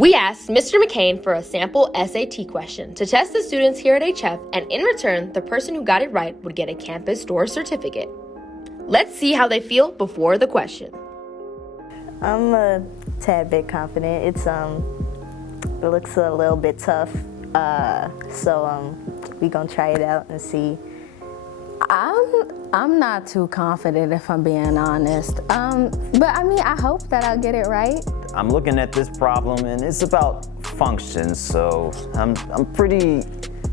We asked Mr. McCain for a sample SAT question to test the students here at HF, and in return, the person who got it right would get a campus store certificate. Let's see how they feel before the question. I'm a tad bit confident. It looks a little bit tough, so we gonna try it out and see. I'm not too confident, if I'm being honest. But I mean, I hope that I'll get it right. I'm looking at this problem and it's about functions, so I'm pretty,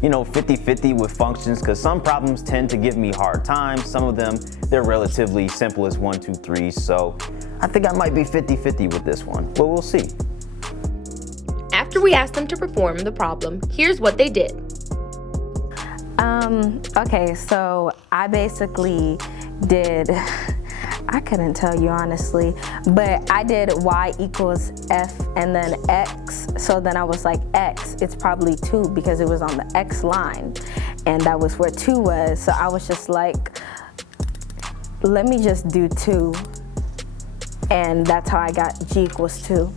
50-50 with functions, because some problems tend to give me hard times. Some of them, they're relatively simple as 1, 2, 3, so I think I might be 50-50 with this one, but we'll see. After we asked them to perform the problem, here's what they did. Okay, so I basically did, I couldn't tell you honestly, but I did y equals f and then x, so then I was like x, it's probably 2 because it was on the x line, and that was where 2 was, so I was just like, let me just do 2, and that's how I got g equals 2.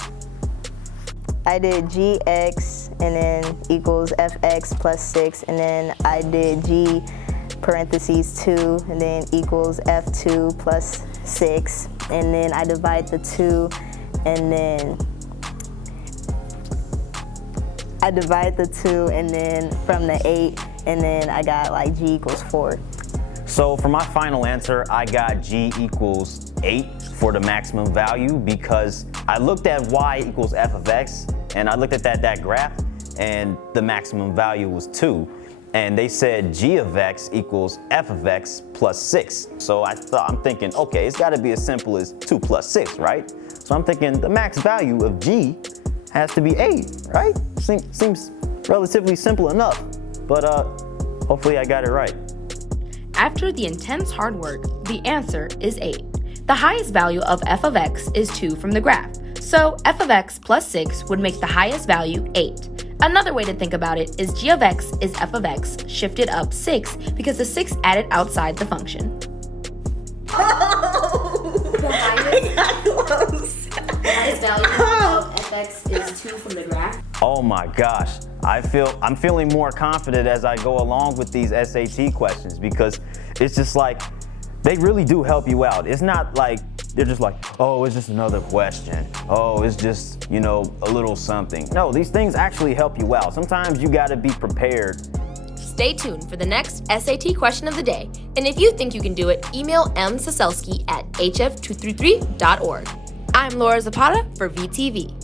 I did gx and then equals fx plus 6, and then I did g parentheses 2 and then equals f2 plus 6, and then I divide the 2 and then I divide the 2 and then from the 8, and then I got like g equals 4. So for my final answer, I got g equals 8 for the maximum value, because I looked at y equals f of x, and I looked at that graph, and the maximum value was 2. And they said g of x equals f of x plus 6. So I'm thinking, okay, it's gotta be as simple as 2 plus 6, right? So I'm thinking the max value of g has to be 8, right? Seems relatively simple enough, but hopefully I got it right. After the intense hard work, the answer is 8. The highest value of f of x is 2 from the graph, so f of x plus 6 would make the highest value 8. Another way to think about it is g of x is f of x shifted up 6 because the 6 added outside the function. I got close. The highest value of fx is 2 from the graph. Oh my gosh, I'm feeling more confident as I go along with these SAT questions, because it's just like, they really do help you out. It's not like, they're just like, oh, it's just another question. Oh, it's just, a little something. No, these things actually help you out. Sometimes you gotta be prepared. Stay tuned for the next SAT question of the day. And if you think you can do it, email msaselsky@hf233.org. I'm Laura Zapata for VTV.